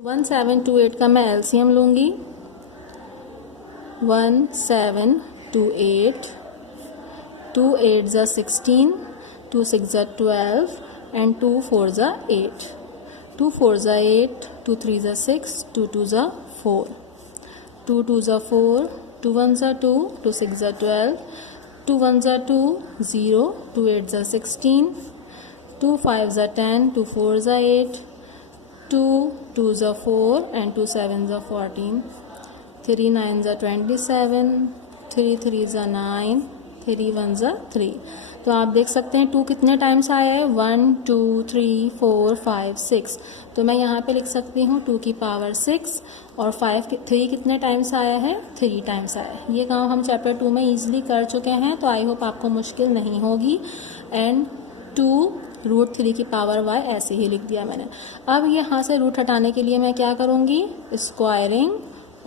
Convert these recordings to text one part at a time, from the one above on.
1728 का मैं एलसीएम लूँगी। 1728, 2 8 ज़ा 16, 2 6 ज़ा 12 एंड 2 4 ज़ा 8, 2 4 ज़ा 8, 2 3 ज़ा 6, 2 2 ज़ा 4, 2 2 ज़ा 4, 2 1 ज़ा 2, 2 6 ज़ा 12, 2 1 ज़ा 2 0, 2 8 ज़ा 16, 2 5 ज़ा 10, 2 4 ज़ा 8, 2 2 ज़ा 4 and 2 7 ज़ा 14, 3 9 ज़ा 27, 3 3 ज़ा 9, 3 1 ज़ा 3। तो आप देख सकते हैं 2 कितने टाइम्स आया है, 1 2 3 4 5 6। तो मैं यहाँ पे लिख सकती हूँ 2 की पावर 6 और 3 कितने टाइम्स आया है, 3 टाइम्स आया है। ये काम हम चैप्टर 2 में ईजिली कर चुके हैं, तो आई होप आपको मुश्किल नहीं होगी। एंड 2√3 की पावर y ऐसे ही लिख दिया मैंने। अब यहाँ से रूट हटाने के लिए मैं क्या करूँगी, स्क्वायरिंग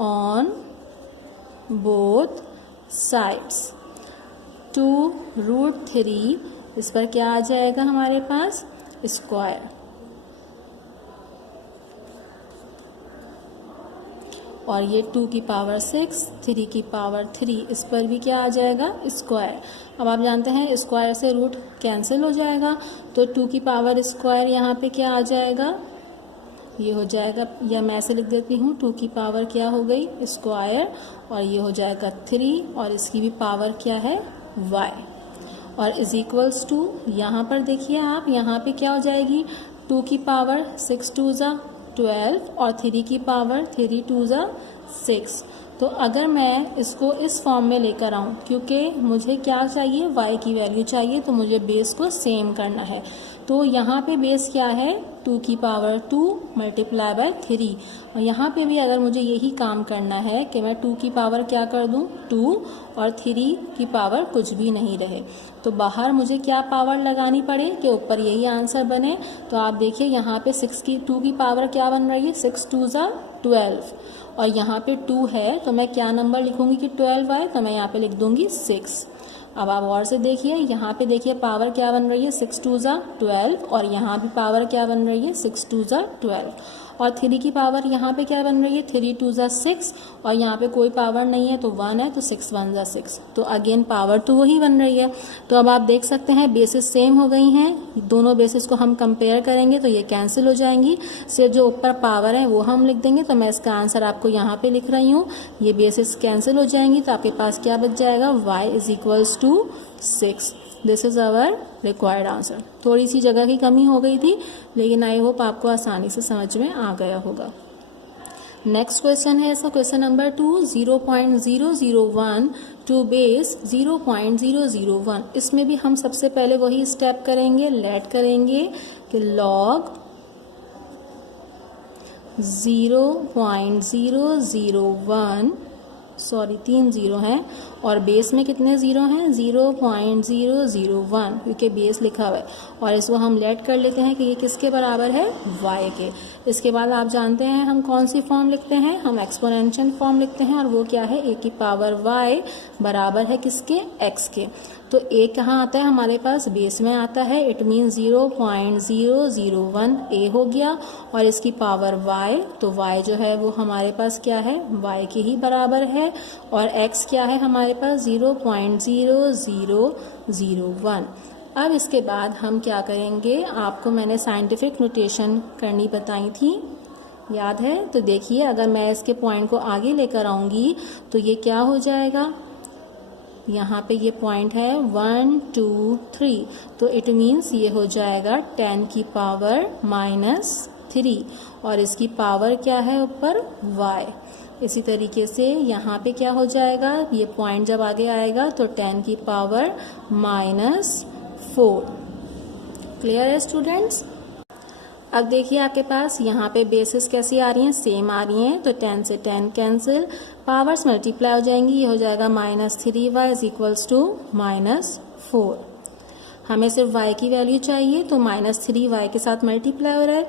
ऑन बोथ साइड्स। 2√3 इस पर क्या आ जाएगा हमारे पास, स्क्वायर। और ये 2 की पावर 6, 3 की पावर 3, इस पर भी क्या आ जाएगा, स्क्वायर। अब आप जानते हैं स्क्वायर से रूट कैंसिल हो जाएगा, तो 2 की पावर स्क्वायर यहाँ पे क्या आ जाएगा, ये हो जाएगा, या मैं ऐसे लिख देती हूँ 2 की पावर क्या हो गई, स्क्वायर, और ये हो जाएगा 3, और इसकी भी पावर क्या है, y, और इज इक्वल्स टू, यहाँ पर देखिए आप, यहाँ पे क्या हो जाएगी, 2 की पावर 6 2 ज़ा 12 और 3 की पावर 3 2 ज़ा 6। तो अगर मैं इसको इस फॉर्म में लेकर आऊँ, क्योंकि मुझे क्या चाहिए, y की वैल्यू चाहिए, तो मुझे बेस को सेम करना है। तो यहाँ पे बेस क्या है, 2 की पावर 2 मल्टीप्लाई बाय 3, और यहाँ पे भी अगर मुझे यही काम करना है कि मैं 2 की पावर क्या कर दूँ, 2, और 3 की पावर कुछ भी नहीं रहे, तो बाहर मुझे क्या पावर लगानी पड़े कि ऊपर यही आंसर बने। तो आप देखिए यहाँ पे 2 की पावर क्या बन रही है, 6 2 ज़ा 12, और यहाँ पे 2 है, तो मैं क्या नंबर लिखूँगी कि 12 आए, तो मैं यहाँ पे लिख दूँगी 6। अब आप और से देखिए, यहाँ पे देखिए पावर क्या बन रही है, 6 2 ज़ा 12, और यहाँ भी पावर क्या बन रही है, 6 2 ज़ा 12, और 3 की पावर यहाँ पे क्या बन रही है, 3 2 ज़ा 6, और यहाँ पे कोई पावर नहीं है तो 1 है, तो 6 1 ज़ा 6, तो अगेन पावर तो वही बन रही है। तो अब आप देख सकते हैं बेसिस सेम हो गई हैं, दोनों बेसिस को हम कंपेयर करेंगे तो ये कैंसिल हो जाएंगी, सिर्फ जो ऊपर पावर है वो हम लिख देंगे। तो मैं इसका आंसर आपको यहाँ पे लिख रही हूँ, ये बेसिस कैंसिल हो जाएंगी, तो आपके पास क्या बच जाएगा, y is equals to 6। This is our required answer. थोड़ी सी जगह की कमी हो गई थी, लेकिन आई होप आपको आसानी से समझ में आ गया होगा। नेक्स्ट क्वेश्चन है ऐसा, क्वेश्चन नंबर 2, 0.001 टू बेस 0.001। इसमें भी हम सबसे पहले वही स्टेप करेंगे, लेट करेंगे कि लॉग 0.001, सॉरी 3 0 हैं, और बेस में कितने ज़ीरो हैं, 0.001, क्योंकि बेस लिखा हुआ है, और इसको हम लेट कर लेते हैं कि ये किसके बराबर है, y के। इसके बाद आप जानते हैं हम कौन सी फॉर्म लिखते हैं, हम एक्सपोनेंशियल फॉर्म लिखते हैं, और वो क्या है, a की पावर y बराबर है किसके, x के। तो a कहाँ आता है हमारे पास, बेस में आता है, इट मीन 0.001 a हो गया, और इसकी पावर y, तो y जो है वो हमारे पास क्या है, y के ही बराबर है, और x क्या है हमारे पास 0.0001। अब इसके बाद हम क्या करेंगे, आपको मैंने साइंटिफिक नोटेशन करनी बताई थी, याद है, तो देखिए अगर मैं इसके पॉइंट को आगे लेकर आऊँगी तो ये क्या हो जाएगा, यहाँ पे ये पॉइंट है 1 2 3, तो इट मीन्स ये हो जाएगा 10 की पावर -3, और इसकी पावर क्या है ऊपर, y। इसी तरीके से यहाँ पे क्या हो जाएगा, ये पॉइंट जब आगे आएगा तो 10 की पावर -4। क्लियर है स्टूडेंट्स। अब देखिए आपके पास यहाँ पे बेसिस कैसी आ रही हैं, सेम आ रही हैं, तो 10 से 10 कैंसिल, पावर्स मल्टीप्लाई हो जाएंगी, ये हो जाएगा -3y इज इक्वल्स टू -4। हमें सिर्फ y की वैल्यू चाहिए, तो -3y के साथ मल्टीप्लाई हो रहा है,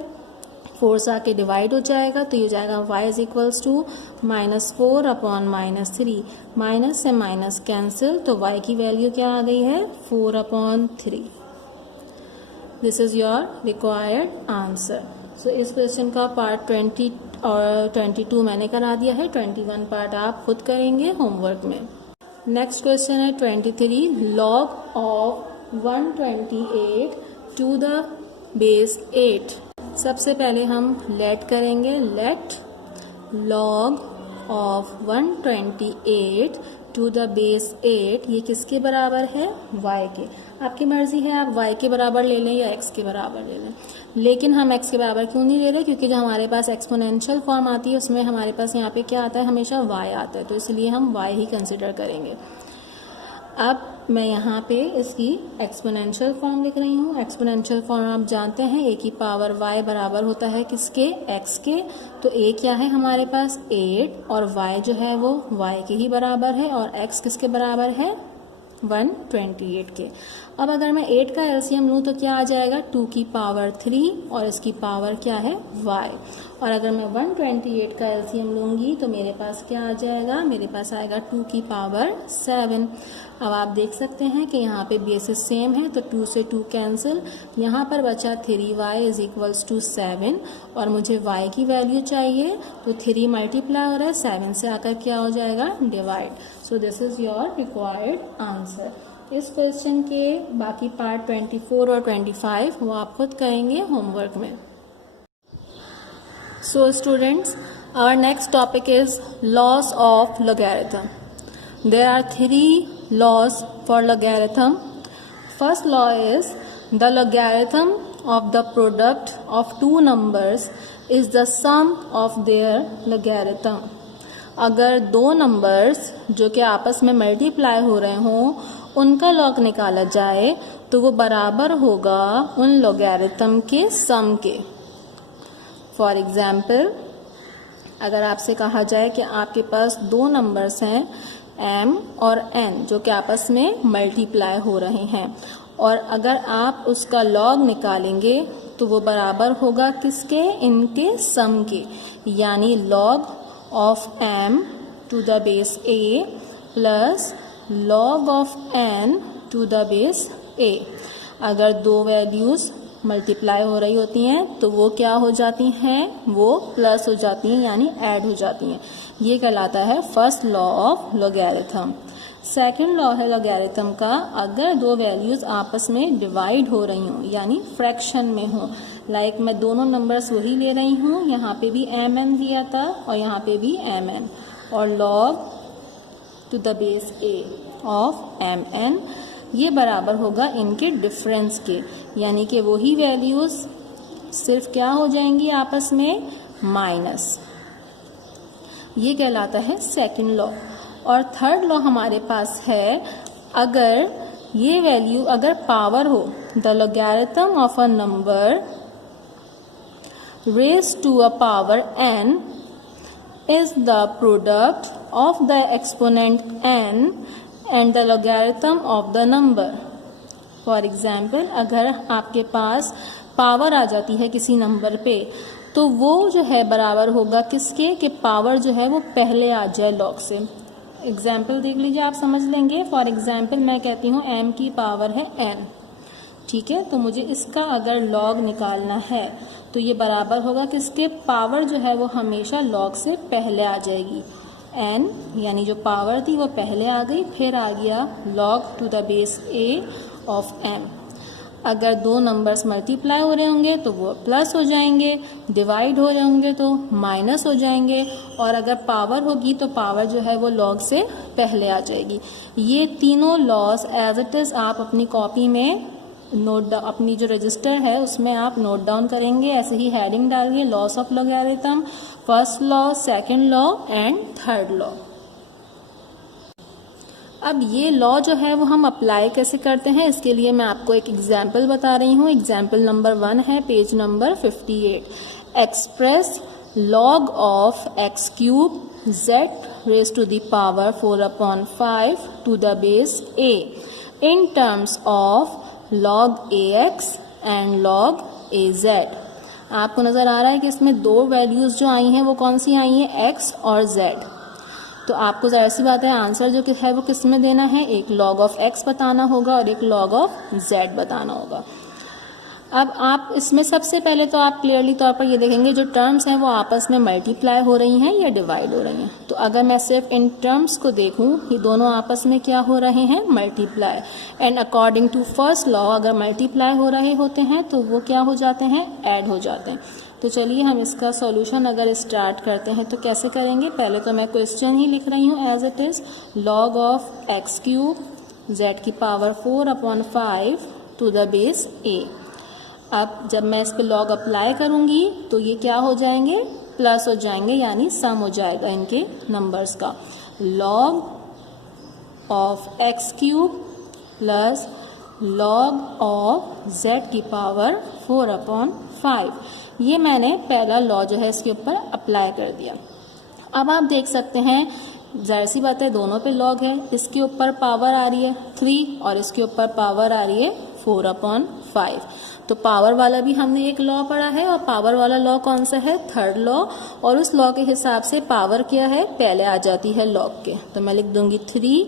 4 से आके डिवाइड हो जाएगा, तो ये हो जाएगा y is equals to -4 upon -3, minus से माइनस कैंसिल, तो y की वैल्यू क्या आ गई है, 4/3। This is your required answer. So इस क्वेश्चन का पार्ट 20 और 22 मैंने करा दिया है, 21 पार्ट आप खुद करेंगे होमवर्क में। नेक्स्ट क्वेश्चन है 23, log of 128 to the base 8। सबसे पहले हम लेट करेंगे, let log of 128 to the base 8, ये किसके बराबर है? y के। आपकी मर्जी है, आप y के बराबर ले लें या x के बराबर ले लें, लेकिन हम x के बराबर क्यों नहीं ले रहे? क्योंकि जो हमारे पास एक्सपोनेंशियल फॉर्म आती है उसमें हमारे पास यहाँ पे क्या आता है? हमेशा y आता है, तो इसलिए हम y ही कंसिडर करेंगे। अब मैं यहाँ पे इसकी एक्सपोनेंशियल फॉर्म लिख रही हूँ। एक्सपोनेंशियल फॉर्म आप जानते हैं, a की पावर y बराबर होता है किसके? x के। तो a क्या है हमारे पास? 8, और y जो है वो y के ही बराबर है, और x किसके बराबर है? 128 के। अब अगर मैं 8 का एलसीएम लूँ तो क्या आ जाएगा? 2 की पावर 3, और इसकी पावर क्या है? y। और अगर मैं 128 का एलसीएम लूँगी तो मेरे पास क्या आ जाएगा? मेरे पास आएगा 2 की पावर 7। अब आप देख सकते हैं कि यहाँ पे बेसिस सेम है, तो 2 से 2 कैंसिल, यहाँ पर बचा 3y इज इक्वल्स टू 7, और मुझे y की वैल्यू चाहिए, तो 3 मल्टीप्लाई हो रहा है 7 से, आकर क्या हो जाएगा? Divide. So this is your required answer. इस क्वेश्चन के बाकी पार्ट 24 और 25 वो आप खुद करेंगे होमवर्क में। So students, our next topic is laws of logarithm. There are 3 laws for logarithm. First law is the logarithm of the product of two numbers is the sum of their logarithm. अगर दो numbers जो कि आपस में multiply हो रहे हों उनका लॉग निकाला जाए तो वो बराबर होगा उन लोगैरिथम के सम के। फॉर एग्जाम्पल, अगर आपसे कहा जाए कि आपके पास दो नंबर्स हैं m और n जो कि आपस में मल्टीप्लाई हो रहे हैं, और अगर आप उसका लॉग निकालेंगे तो वो बराबर होगा किसके? इनके सम के, यानी log of m to the base a plus log of n to the base a। अगर दो वैल्यूज मल्टीप्लाई हो रही होती हैं तो वो क्या हो जाती हैं? वो प्लस हो जाती हैं, यानी ऐड हो जाती हैं। ये कहलाता है first law of logarithm. Second law है लोगैरिथम का, अगर दो वैल्यूज आपस में डिवाइड हो रही हों यानी फ्रैक्शन में हो, लाइक मैं दोनों नंबर्स वही ले रही हूँ, यहाँ पे भी mn दिया था और यहाँ पे भी mn, और log to the base a of mn, ये बराबर होगा इनके डिफरेंस के, यानी कि वही वैल्यूज सिर्फ क्या हो जाएंगी आपस में? माइनस। ये कहलाता है सेकंड लॉ। और थर्ड लॉ हमारे पास है, अगर ये वैल्यू अगर पावर हो, the logarithm of a number raise to a power n is the product of the exponent n and the logarithm of the number. For example, अगर आपके पास पावर आ जाती है किसी नंबर पे तो वो जो है बराबर होगा किसके? कि पावर जो है वो पहले आ जाए लॉग से। एग्जाम्पल देख लीजिए, आप समझ लेंगे। फॉर एग्जाम्पल मैं कहती हूँ m की पावर है n, ठीक है, तो मुझे इसका अगर लॉग निकालना है तो ये बराबर होगा किसके? पावर जो है वो हमेशा लॉग से पहले आ जाएगी। n यानी जो पावर थी वो पहले आ गई, फिर आ गया log to the base a of m। अगर दो नंबर्स मल्टीप्लाई हो रहे होंगे तो वो प्लस हो जाएंगे, डिवाइड हो जाएंगे तो माइनस हो जाएंगे, और अगर पावर होगी तो पावर जो है वो लॉग से पहले आ जाएगी। ये तीनों लॉस एज इट इज़ आप अपनी कॉपी में नोट डाउन, अपनी जो रजिस्टर है उसमें आप नोट डाउन करेंगे। ऐसे ही हेडिंग डालिए, loss of logarithm, first law, second law and third law. अब ये लॉ जो है वो हम अप्लाई कैसे करते हैं, इसके लिए मैं आपको एक एग्जाम्पल बता रही हूँ। एग्जाम्पल नंबर 1 है page number 58। Express log of x cube z raise to the power 4/5 to the base a in terms of log ax and log az। आपको नजर आ रहा है कि इसमें दो वैल्यूज जो आई हैं वो कौन सी आई हैं? x और z। तो आपको ज़रा सी बात है, आंसर जो है वो किस में देना है? एक log ऑफ x बताना होगा और एक log ऑफ z बताना होगा। अब आप इसमें सबसे पहले तो आप क्लियरली तौर पर ये देखेंगे जो टर्म्स हैं वो आपस में मल्टीप्लाई हो रही हैं या डिवाइड हो रही हैं। तो अगर मैं सिर्फ इन टर्म्स को देखूं, ये दोनों आपस में क्या हो रहे हैं, multiply. And according to first law अगर मल्टीप्लाई हो रहे होते हैं तो वो क्या हो जाते हैं, ऐड हो जाते हैं। तो चलिए हम इसका सॉल्यूशन अगर स्टार्ट करते हैं तो कैसे करेंगे। पहले तो मैं क्वेश्चन ही लिख रही हूँ as it is, log of x cube Z की power 4/5 to the base a। अब जब मैं इस पे लॉग अप्लाई करूंगी तो ये क्या हो जाएंगे, प्लस हो जाएंगे, यानी सम हो जाएगा इनके नंबर्स का। Log of x cube plus log of Z की पावर 4/5, ये मैंने पहला लॉ जो है इसके ऊपर अप्लाई कर दिया। अब आप देख सकते हैं जाहिर सी बात है दोनों पे लॉग है, इसके ऊपर पावर आ रही है 3 और इसके ऊपर पावर आ रही है 4/5। तो पावर वाला भी हमने एक लॉ पढ़ा है और पावर वाला लॉ कौन सा है, थर्ड लॉ। और उस लॉ के हिसाब से पावर क्या है, पहले आ जाती है लॉग के। तो मैं लिख दूंगी 3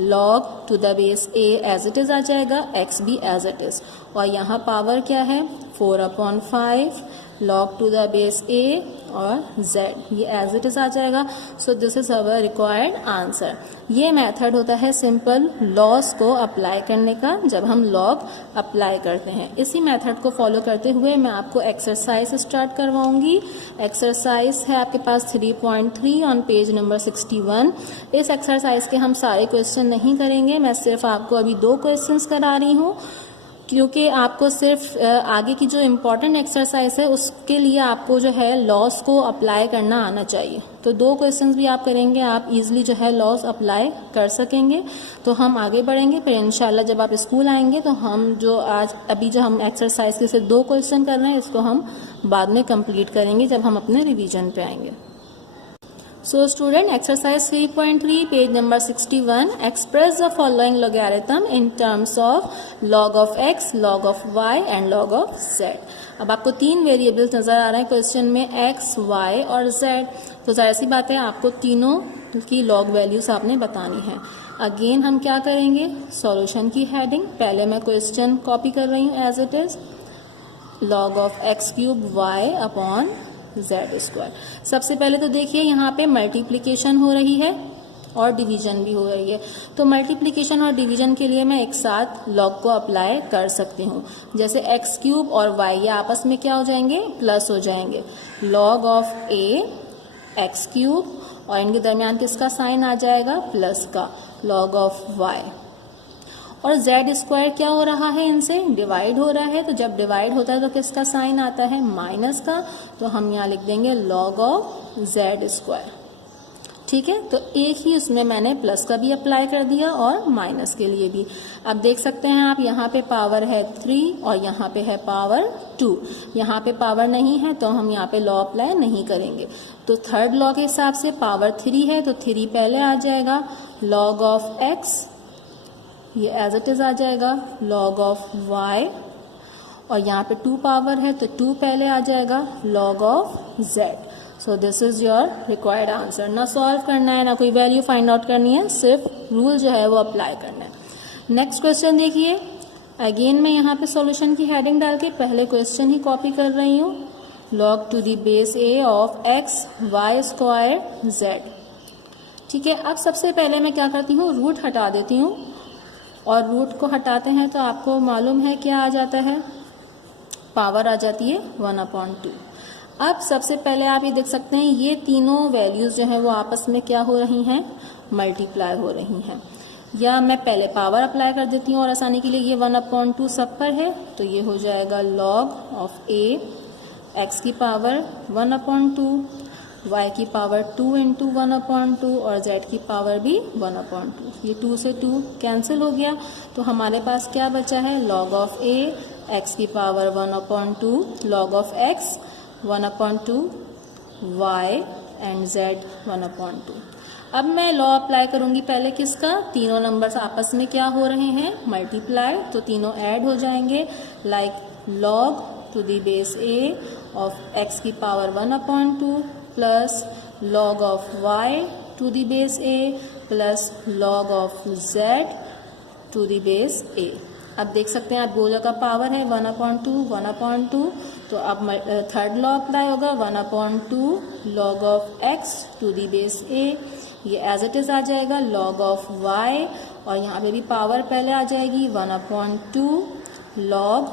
log to the base a as it is आ जाएगा, x भी एज इट इज। और यहाँ पावर क्या है 4/5 log to the base a और z, ये एज इट इज आ जाएगा। सो this is our required answer. ये मेथड होता है सिंपल लॉस को अप्लाई करने का, जब हम लॉग अप्लाई करते हैं। इसी मेथड को फॉलो करते हुए मैं आपको एक्सरसाइज स्टार्ट करवाऊंगी। एक्सरसाइज है आपके पास 3.3 ऑन पेज नंबर 61। इस एक्सरसाइज के हम सारे क्वेश्चन नहीं करेंगे, मैं सिर्फ आपको अभी 2 क्वेश्चंस करा रही हूँ, क्योंकि आपको सिर्फ आगे की जो इम्पोर्टेंट एक्सरसाइज है उसके लिए आपको जो है लॉस को अप्लाई करना आना चाहिए। तो 2 क्वेश्चंस भी आप करेंगे, आप इजीली जो है लॉस अप्लाई कर सकेंगे। तो हम आगे बढ़ेंगे, फिर इंशाल्लाह जब आप स्कूल आएंगे तो हम जो आज अभी जो हम एक्सरसाइज के सिर्फ 2 क्वेश्चन कर रहे हैं इसको हम बाद में कंप्लीट करेंगे जब हम अपने रिविजन पे आएंगे। So student, exercise 3.3 page number 61, express the following logarithm in terms of log of x, log of y and log of z। अब आपको 3 वेरिएबल्स नजर आ रहे हैं क्वेश्चन में, x, y और z। तो जाहिर सी बात है आपको तीनों की लॉग वैल्यूज आपने बतानी है। अगेन हम क्या करेंगे, सॉल्यूशन की हेडिंग, पहले मैं क्वेश्चन कॉपी कर रही हूँ as it is, log of x cube y upon z square. सबसे पहले तो देखिए यहाँ पे मल्टीप्लिकेशन हो रही है और डिवीजन भी हो रही है। तो मल्टीप्लिकेशन और डिवीजन के लिए मैं एक साथ लॉग को अप्लाई कर सकती हूँ। जैसे एक्स क्यूब और वाई ये आपस में क्या हो जाएंगे, प्लस हो जाएंगे। Log of A x cube और इनके दरमियान किसका साइन आ जाएगा, प्लस का, लॉग ऑफ वाई। और जेड स्क्वायर क्या हो रहा है, इनसे डिवाइड हो रहा है। तो जब डिवाइड होता है तो किसका साइन आता है, माइनस का। तो हम यहाँ लिख देंगे लॉग ऑफ जेड स्क्वायर। ठीक है, तो एक ही उसमें मैंने प्लस का भी अप्लाई कर दिया और माइनस के लिए भी। अब देख सकते हैं आप यहाँ पे पावर है 3 और यहाँ पे है पावर 2। यहाँ पे पावर नहीं है तो हम यहाँ पे लॉ अप्लाई नहीं करेंगे। तो थर्ड लॉ के हिसाब से पावर 3 है तो 3 पहले आ जाएगा, लॉग ऑफ एक्स ये एज इट इज आ जाएगा, लॉग ऑफ y। और यहाँ पे 2 पावर है तो 2 पहले आ जाएगा, log of z। So this is your required answer. ना सॉल्व करना है ना कोई वैल्यू फाइंड आउट करनी है, सिर्फ रूल जो है वो अप्लाई करना है। नेक्स्ट क्वेश्चन देखिए, अगेन मैं यहाँ पे सॉल्यूशन की हेडिंग डाल के पहले क्वेश्चन ही कॉपी कर रही हूँ, log to the base a of x y square z। ठीक है, अब सबसे पहले मैं क्या करती हूँ, रूट हटा देती हूँ। और रूट को हटाते हैं तो आपको मालूम है क्या आ जाता है, पावर आ जाती है 1/2। अब सबसे पहले आप ये देख सकते हैं ये तीनों वैल्यूज जो हैं वो आपस में क्या हो रही हैं, मल्टीप्लाई हो रही हैं। या मैं पहले पावर अप्लाई कर देती हूँ और आसानी के लिए, ये 1/2 सब पर है तो ये हो जाएगा लॉग ऑफ a x की पावर 1/2, y की पावर 2 × 1/2 और z की पावर भी 1/2। ये 2 से 2 कैंसिल हो गया तो हमारे पास क्या बचा है, लॉग ऑफ a x की power 1/2, log of x 1/2, y and z 1/2। अब मैं लॉ अप्लाई करूंगी पहले किसका, तीनों नंबर्स आपस में क्या हो रहे हैं, मल्टीप्लाई। तो तीनों ऐड हो जाएंगे, like log to the base a of x की power 1/2 plus log of y to the base a plus log of z to the base a। अब देख सकते हैं आप दो जगह पावर है 1/2 तो अब थर्ड लॉ अप्लाई होगा 1/2 log of x to the base a, ये एज इट इज आ जाएगा log ऑफ y, और यहाँ पे भी पावर पहले आ जाएगी 1/2 log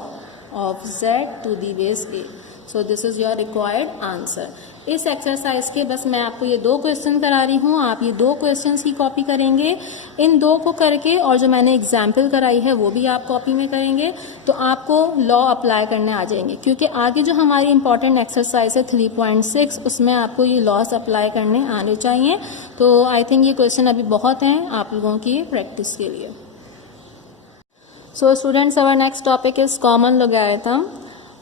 of z to the base a। So this is your required answer. इस एक्सरसाइज के बस मैं आपको ये 2 क्वेश्चन करा रही हूँ, आप ये 2 क्वेश्चंस ही कॉपी करेंगे। इन 2 को करके और जो मैंने एग्जाम्पल कराई है वो भी आप कॉपी में करेंगे तो आपको लॉ अप्लाई करने आ जाएंगे, क्योंकि आगे जो हमारी इंपॉर्टेंट एक्सरसाइज है 3.6 उसमें आपको ये लॉस अप्लाई करने आने चाहिए। तो आई थिंक ये क्वेश्चन अभी बहुत हैं आप लोगों की प्रैक्टिस के लिए। So students, our next topic is common logarithm.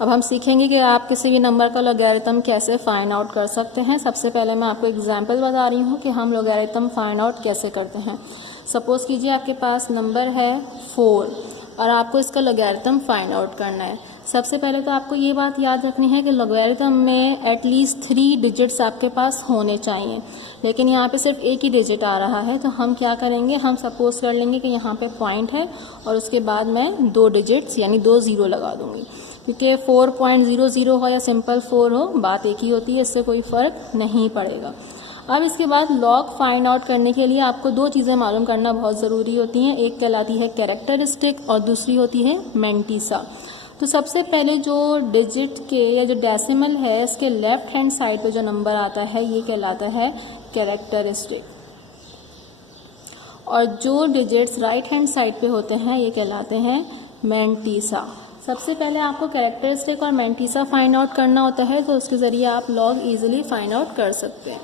अब हम सीखेंगे कि आप किसी भी नंबर का लॉगरिथम कैसे फाइंड आउट कर सकते हैं। सबसे पहले मैं आपको एग्जांपल बता रही हूँ कि हम लॉगरिथम फाइंड आउट कैसे करते हैं। सपोज कीजिए आपके पास नंबर है 4 और आपको इसका लॉगरिथम फाइंड आउट करना है। सबसे पहले तो आपको ये बात याद रखनी है कि लॉगरिथम में एटलीस्ट 3 डिजिट्स आपके पास होने चाहिए, लेकिन यहाँ पे सिर्फ एक ही डिजिट आ रहा है। तो हम क्या करेंगे, हम सपोज कर लेंगे कि यहाँ पे पॉइंट है और उसके बाद मैं 2 डिजिट्स यानी 2 0 लगा दूंगी, क्योंकि 4.00 हो या सिंपल 4 हो बात एक ही होती है, इससे कोई फ़र्क नहीं पड़ेगा। अब इसके बाद लॉग फाइंड आउट करने के लिए आपको 2 चीज़ें मालूम करना बहुत ज़रूरी होती हैं। एक कहलाती है कैरेक्टरिस्टिक और दूसरी होती है मैंटीसा। तो सबसे पहले जो डिजिट के या जो डेसिमल है इसके लेफ्ट हैंड साइड पे जो नंबर आता है ये कहलाता है कैरेक्टरिस्टिक, और जो डिजिट्स राइट हैंड साइड पे होते हैं ये कहलाते हैं मैंटीसा। सबसे पहले आपको कैरेक्टरिस्टिक और मैंटीसा फाइंड आउट करना होता है, तो उसके ज़रिए आप लॉग इजीली फाइंड आउट कर सकते हैं।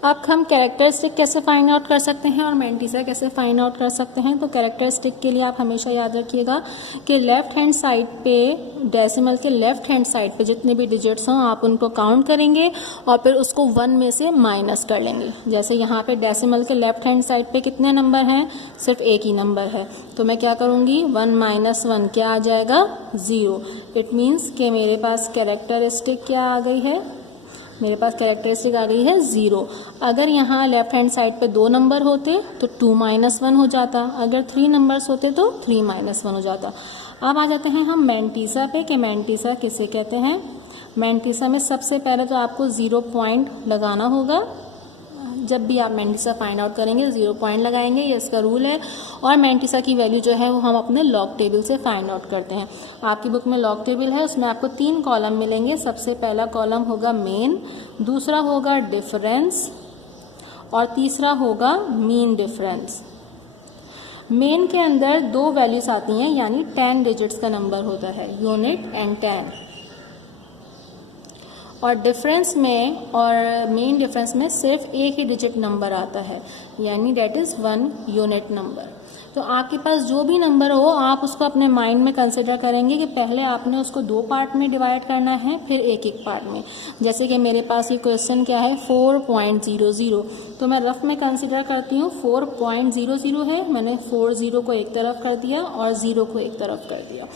अब हम कैरेक्टरिस्टिक कैसे फाइंड आउट कर सकते हैं और मैंटीसा कैसे फाइंड आउट कर सकते हैं। तो कैरेक्टरिस्टिक के लिए आप हमेशा याद रखिएगा कि लेफ्ट हैंड साइड पे डेसिमल के लेफ्ट हैंड साइड पे जितने भी डिजिट्स हों आप उनको काउंट करेंगे और फिर उसको 1 में से माइनस कर लेंगे। जैसे यहाँ पे डेसिमल के लेफ्ट हैंड साइड पे कितने नंबर हैं, सिर्फ एक ही नंबर है, तो मैं क्या करूँगी 1 - 1 क्या आ जाएगा 0। इट मीन्स कि मेरे पास कैरेक्टरिस्टिक क्या आ गई है, मेरे पास कैरेक्टरिस्टिक आ गई है 0। अगर यहाँ लेफ्ट हैंड साइड पे 2 नंबर होते तो 2 - 1 हो जाता, अगर 3 नंबर्स होते तो 3 - 1 हो जाता। अब आ जाते हैं हम मैंटीसा पे कि मैंटीसा किसे कहते हैं। मैंटीसा में सबसे पहले तो आपको 0 पॉइंट लगाना होगा। जब भी आप मैंटीसा फाइंड आउट करेंगे 0 पॉइंट लगाएंगे, ये इसका रूल है। और मैंटीसा की वैल्यू जो है वो हम अपने लॉग टेबल से फाइंड आउट करते हैं। आपकी बुक में लॉग टेबल है, उसमें आपको 3 कॉलम मिलेंगे। सबसे पहला कॉलम होगा मेन, दूसरा होगा डिफरेंस और तीसरा होगा मीन डिफरेंस। मेन के अंदर 2 वैल्यूज आती हैं, यानी 10 डिजिट्स का नंबर होता है, यूनिट एंड 10। और डिफरेंस में और मेन डिफरेंस में सिर्फ एक ही डिजिट नंबर आता है, यानी डेट इज़ 1 यूनिट नंबर। तो आपके पास जो भी नंबर हो आप उसको अपने माइंड में कंसिडर करेंगे कि पहले आपने उसको 2 पार्ट में डिवाइड करना है, फिर एक पार्ट में। जैसे कि मेरे पास ये क्वेश्चन क्या है 4.00, तो मैं रफ में कंसिडर करती हूँ 4.00 है, मैंने 40 को एक तरफ कर दिया और 0 को एक तरफ कर दिया।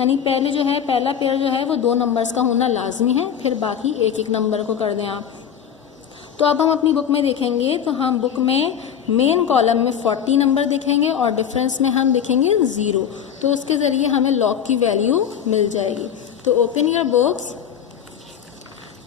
यानी पहले जो है पहला पेयर जो है वो 2 नंबर्स का होना लाजमी है, फिर बाकी एक नंबर को कर दें आप। तो अब हम अपनी बुक में देखेंगे तो हम बुक में मेन कॉलम में 40 नंबर देखेंगे और डिफरेंस में हम देखेंगे 0, तो उसके ज़रिए हमें लॉग की वैल्यू मिल जाएगी। तो open your books,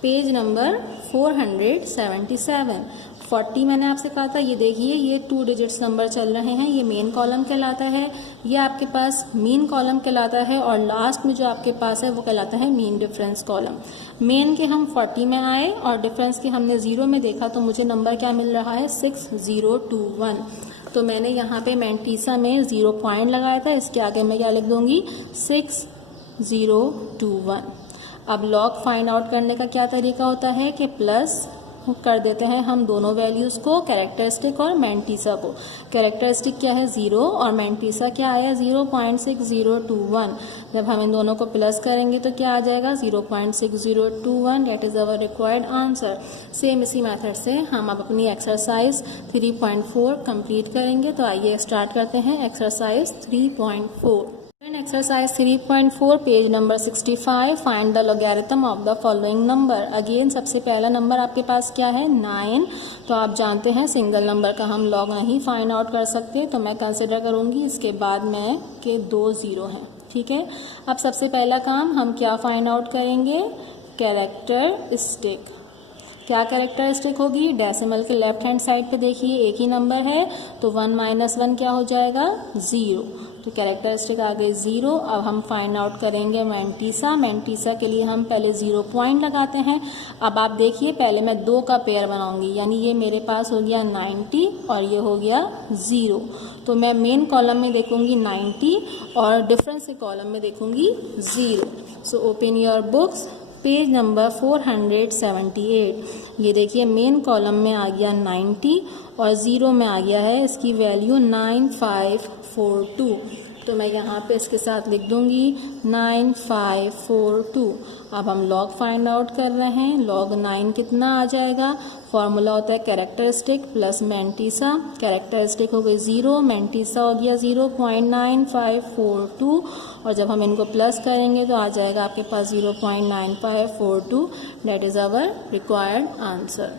page number 477। 40 मैंने आपसे कहा था, ये देखिए ये 2 डिजिट्स नंबर चल रहे हैं, ये मेन कॉलम कहलाता है, ये आपके पास मीन कॉलम कहलाता है, और लास्ट में जो आपके पास है वो कहलाता है मीन डिफरेंस कॉलम। मेन के हम 40 में आए और डिफरेंस के हमने 0 में देखा, तो मुझे नंबर क्या मिल रहा है 6021। तो मैंने यहाँ पे मैंटीसा में 0 पॉइंट लगाया था, इसके आगे मैं क्या लिख दूंगी 6021। अब लॉग फाइंड आउट करने का क्या तरीका होता है कि प्लस कर देते हैं हम दोनों वैल्यूज़ को, कैरेक्टरिस्टिक और मैंटीसा को। कैरेक्टरिस्टिक क्या है 0 और मैंटीसा क्या आया 0.6021। जब हम इन दोनों को प्लस करेंगे तो क्या आ जाएगा 0.6021। That is our required answer. Same इसी मेथड से हम अब अपनी एक्सरसाइज 3.4 कंप्लीट करेंगे। तो आइए स्टार्ट करते हैं exercise 3.4। Exercise 3.4 page number 65 find the logarithm of the following number. Again सबसे पहला नंबर आपके पास क्या है 9। तो आप जानते हैं सिंगल नंबर का हम लॉग नहीं फाइंड आउट कर सकते, तो मैं कंसिडर करूंगी इसके बाद में के 2 0 हैं। ठीक है, अब सबसे पहला काम हम क्या फाइंड आउट करेंगे, कैरेक्टरिस्टिक। क्या कैरेक्टरिस्टिक होगी, डेसिमल के लेफ्ट हैंड साइड पे देखिए एक ही नंबर है, तो 1 - 1 क्या हो जाएगा 0। तो कैरेक्टरिस्टिक आ गई 0। अब हम फाइंड आउट करेंगे मैंटीसा। मैंटीसा के लिए हम पहले 0 पॉइंट लगाते हैं। अब आप देखिए पहले मैं 2 का पेयर बनाऊंगी, यानी ये मेरे पास हो गया 90 और ये हो गया 0। तो मैं मेन कॉलम में देखूंगी 90 और डिफरेंस के कॉलम में देखूंगी 0। So open your books, page number 478। ये देखिए मेन कॉलम में आ गया 90 और 0 में आ गया है इसकी वैल्यू 9542। तो मैं यहाँ पे इसके साथ लिख दूंगी 9542। अब हम लॉग फाइंड आउट कर रहे हैं। लॉग 9 कितना आ जाएगा, फॉर्मूला होता है कैरेक्टरिस्टिक प्लस मैंटीसा। कैरेक्टरिस्टिक हो गई 0, मैंटीसा हो गया 0.9542 और जब हम इनको प्लस करेंगे तो आ जाएगा आपके पास 0.9542। That is our required answer.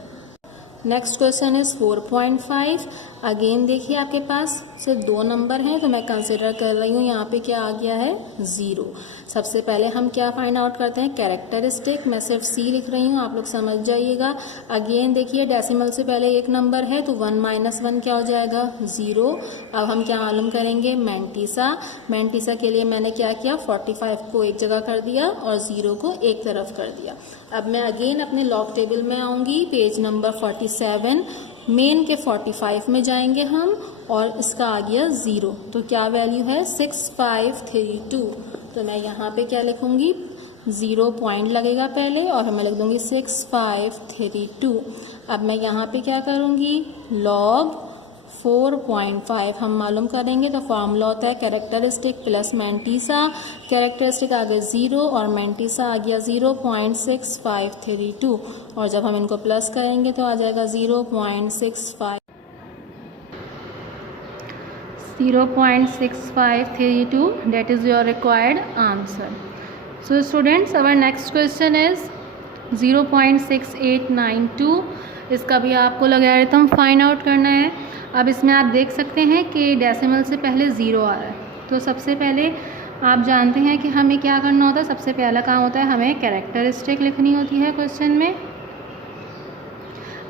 Next question is 4.5। Again देखिए आपके पास सिर्फ 2 नंबर हैं, तो मैं कंसिडर कर रही हूँ यहाँ पे क्या आ गया है 0। सबसे पहले हम क्या फाइंड आउट करते हैं, कैरेक्टरिस्टिक। मैं सिर्फ C लिख रही हूँ, आप लोग समझ जाइएगा। अगेन देखिए डेसिमल से पहले एक नंबर है, तो 1 - 1 क्या हो जाएगा 0। अब हम क्या मालूम करेंगे, मैंटीसा। मैंटीसा के लिए मैंने क्या किया, 45 को एक जगह कर दिया और 0 को एक तरफ कर दिया। अब मैं अगेन अपने लॉग टेबल में आऊँगी, पेज नंबर 47। मेन के 45 में जाएंगे हम और इसका आ गया 0। तो क्या वैल्यू है 6532। तो मैं यहाँ पे क्या लिखूंगी, 0 पॉइंट लगेगा पहले और मैं लिख दूंगी 6532। अब मैं यहाँ पे क्या करूँगी, लॉग 4.5 हम मालूम करेंगे। तो फॉर्मूला होता है कैरेक्टरिस्टिक प्लस मैंटीसा। कैरेक्टरिस्टिक आ गया 0 और मैंटीसा आ गया 0.6532 और जब हम इनको प्लस करेंगे तो आ जाएगा 0.6532। That is your required answer. So students, our next question is 0.6892। इसका भी आपको लॉगरिथम फाइंड आउट करना है। अब इसमें आप देख सकते हैं कि डेसिमल से पहले 0 आ रहा है। तो सबसे पहले आप जानते हैं कि हमें क्या करना होता है, सबसे पहला काम होता है हमें कैरेक्टरिस्टिक लिखनी होती है क्वेश्चन में।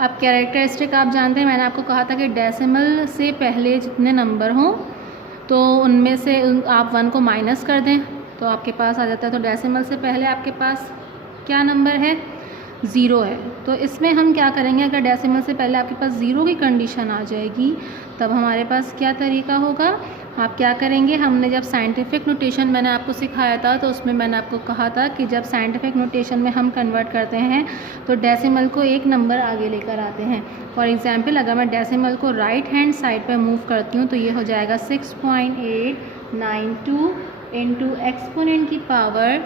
अब कैरेक्टरिस्टिक आप जानते हैं, मैंने आपको कहा था कि डेसिमल से पहले जितने नंबर हों तो उनमें से आप 1 को माइनस कर दें तो आपके पास आ जाता है। तो डेसिमल से पहले आपके पास क्या नंबर है 0 है। तो इसमें हम क्या करेंगे, अगर डेसिमल से पहले आपके पास 0 की कंडीशन आ जाएगी तब हमारे पास क्या तरीका होगा, आप क्या करेंगे, हमने जब साइंटिफिक नोटेशन मैंने आपको सिखाया था तो उसमें मैंने आपको कहा था कि जब साइंटिफिक नोटेशन में हम कन्वर्ट करते हैं तो डेसिमल को एक नंबर आगे लेकर आते हैं। फॉर एग्जांपल अगर मैं डेसिमल को राइट हैंड साइड पे मूव करती हूँ तो ये हो जाएगा 6.892 इंटू एक्सपोनेंट की पावर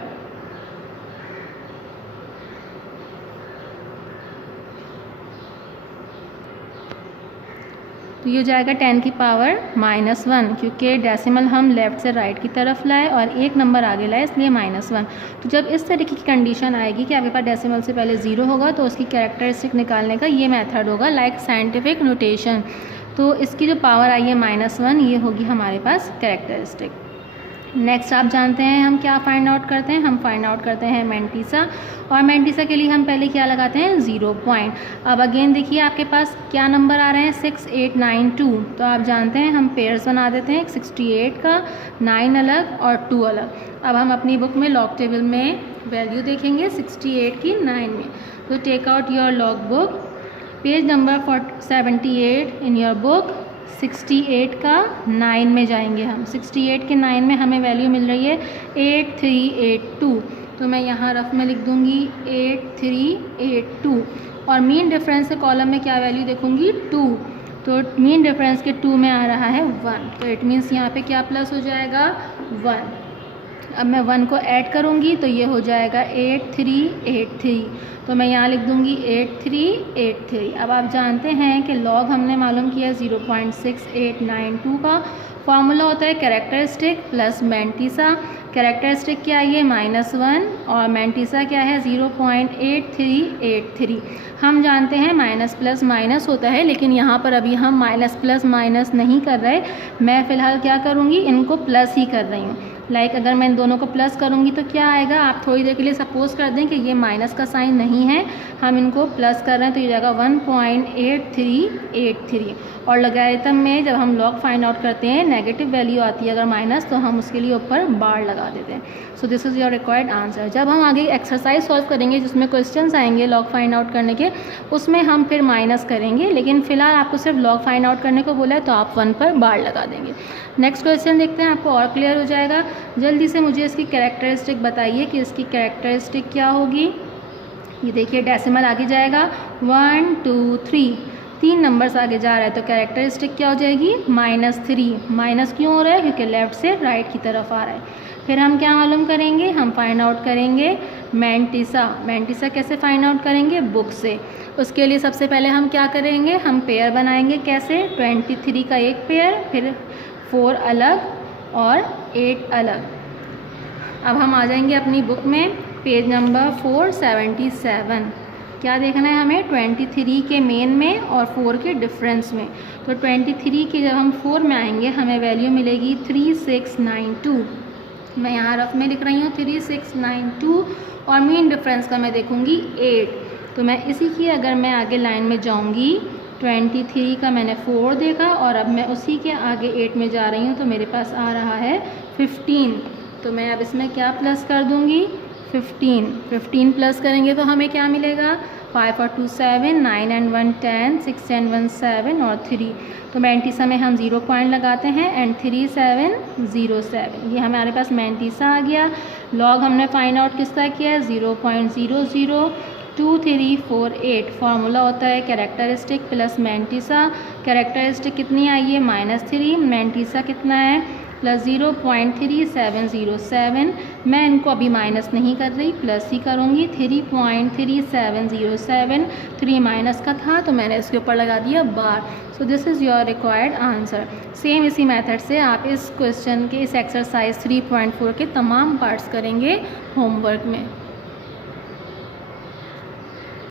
तो ये हो जाएगा 10 की पावर -1, क्योंकि डेसिमल हम लेफ़्ट से राइट की तरफ लाए और एक नंबर आगे लाए इसलिए -1। तो जब इस तरीके की कंडीशन आएगी कि आपके पास डेसिमल से पहले 0 होगा तो उसकी कैरेक्टरिस्टिक निकालने का ये मेथड होगा, लाइक साइंटिफिक नोटेशन। तो इसकी जो पावर आई है -1, ये होगी हमारे पास कैरेक्टरिस्टिक। नेक्स्ट आप जानते हैं हम क्या फाइंड आउट करते हैं, हम फाइंड आउट करते हैं मैंटीसा। और मैंटीसा के लिए हम पहले क्या लगाते हैं 0 पॉइंट। अब अगेन देखिए आपके पास क्या नंबर आ रहे हैं 6892। तो आप जानते हैं हम पेयर्स बना देते हैं, 68 का 9 अलग और 2 अलग। अब हम अपनी बुक में लॉग टेबल में वैल्यू देखेंगे 68 की 9 में। तो take out your log book, page number 78 in your book. 68 का 9 में जाएंगे हम। 68 के 9 में हमें वैल्यू मिल रही है 8382। तो मैं यहाँ रफ में लिख दूँगी 8382 और मीन डिफरेंस के कॉलम में क्या वैल्यू देखूँगी 2। तो मीन डिफरेंस के 2 में आ रहा है 1। तो इट मीन्स यहाँ पे क्या प्लस हो जाएगा 1। अब मैं 1 को ऐड करूँगी तो ये हो जाएगा 8383। तो मैं यहाँ लिख दूँगी 8383। अब आप जानते हैं कि लॉग हमने मालूम किया 0.6892 का, फार्मूला होता है कैरेक्टरिस्टिक प्लस मैंटिसा। कैरेक्टरिस्टिक क्या है, -1 और मैंटिसा क्या है 0.8383। हम जानते हैं माइनस प्लस माइनस होता है, लेकिन यहाँ पर अभी हम माइनस प्लस माइनस नहीं कर रहे। मैं फ़िलहाल क्या करूँगी, इनको प्लस ही कर रही हूँ। लाइक अगर मैं इन दोनों को प्लस करूँगी तो क्या आएगा, आप थोड़ी देर के लिए सपोज कर दें कि ये माइनस का साइन नहीं है, हम इनको प्लस कर रहे हैं तो ये जाएगा 1.8383। और लॉगरिथम में जब हम लॉग फाइंड आउट करते हैं नेगेटिव वैल्यू आती है अगर माइनस, तो हम उसके लिए ऊपर बार लगा देते हैं। सो this is your required answer. जब हम आगे एक्सरसाइज सॉल्व करेंगे जिसमें क्वेश्चंस आएंगे लॉग फाइंड आउट करने के, उसमें हम फिर माइनस करेंगे, लेकिन फिलहाल आपको सिर्फ लॉग फाइंड आउट करने को बोला है तो आप 1 पर बार लगा देंगे। नेक्स्ट क्वेश्चन देखते हैं, आपको और क्लियर हो जाएगा। जल्दी से मुझे इसकी कैरेक्टरिस्टिक बताइए कि इसकी कैरेक्टरिस्टिक क्या होगी। ये देखिए डेसिमल आगे जाएगा 1 2 3, 3 नंबर्स आगे जा रहा है तो कैरेक्टरिस्टिक क्या हो जाएगी -3। माइनस क्यों हो रहा है, क्योंकि लेफ्ट से राइट की तरफ आ रहा है। फिर हम क्या मालूम करेंगे, हम फाइंड आउट करेंगे मैंटिसा। मैंटिसा कैसे फाइंड आउट करेंगे, बुक से। उसके लिए सबसे पहले हम क्या करेंगे, हम पेयर बनाएंगे। कैसे, 23 का एक पेयर, फिर 4 अलग और 8 अलग। अब हम आ जाएंगे अपनी बुक में, पेज नंबर 477। क्या देखना है हमें, 23 के मेन में और 4 के डिफरेंस में। तो 23 के जब हम 4 में आएंगे हमें वैल्यू मिलेगी 3692। मैं यहाँ रफ में लिख रही हूँ 3692, और मीन डिफरेंस का मैं देखूँगी 8। तो मैं इसी की अगर मैं आगे लाइन में जाऊँगी, 23 का मैंने 4 देखा और अब मैं उसी के आगे 8 में जा रही हूँ तो मेरे पास आ रहा है 15। तो मैं अब इसमें क्या प्लस कर दूँगी, 15 प्लस करेंगे तो हमें क्या मिलेगा, 5 और 2 7, 9 and 1 10, 6 and 1 7 और 3। तो मैंटिसा में हम 0 पॉइंट लगाते हैं एंड 3707, ये हमारे पास मैंटिसा आ गया। लॉग हमने फाइंड आउट किसका किया है, 0.002348। फार्मूला होता है कैरेक्टरिस्टिक प्लस मैंटिसा। कैरेक्टरिस्टिक कितनी आई है, -3, मैंटिसा कितना है +0.3707। मैं इनको अभी माइनस नहीं कर रही, प्लस ही करूँगी। 3.3707, 3 माइनस का था तो मैंने इसके ऊपर लगा दिया bar. So this is your required answer. Same इसी मेथड से आप इस क्वेश्चन के, इस एक्सरसाइज 3.4 के तमाम पार्ट्स करेंगे होमवर्क में।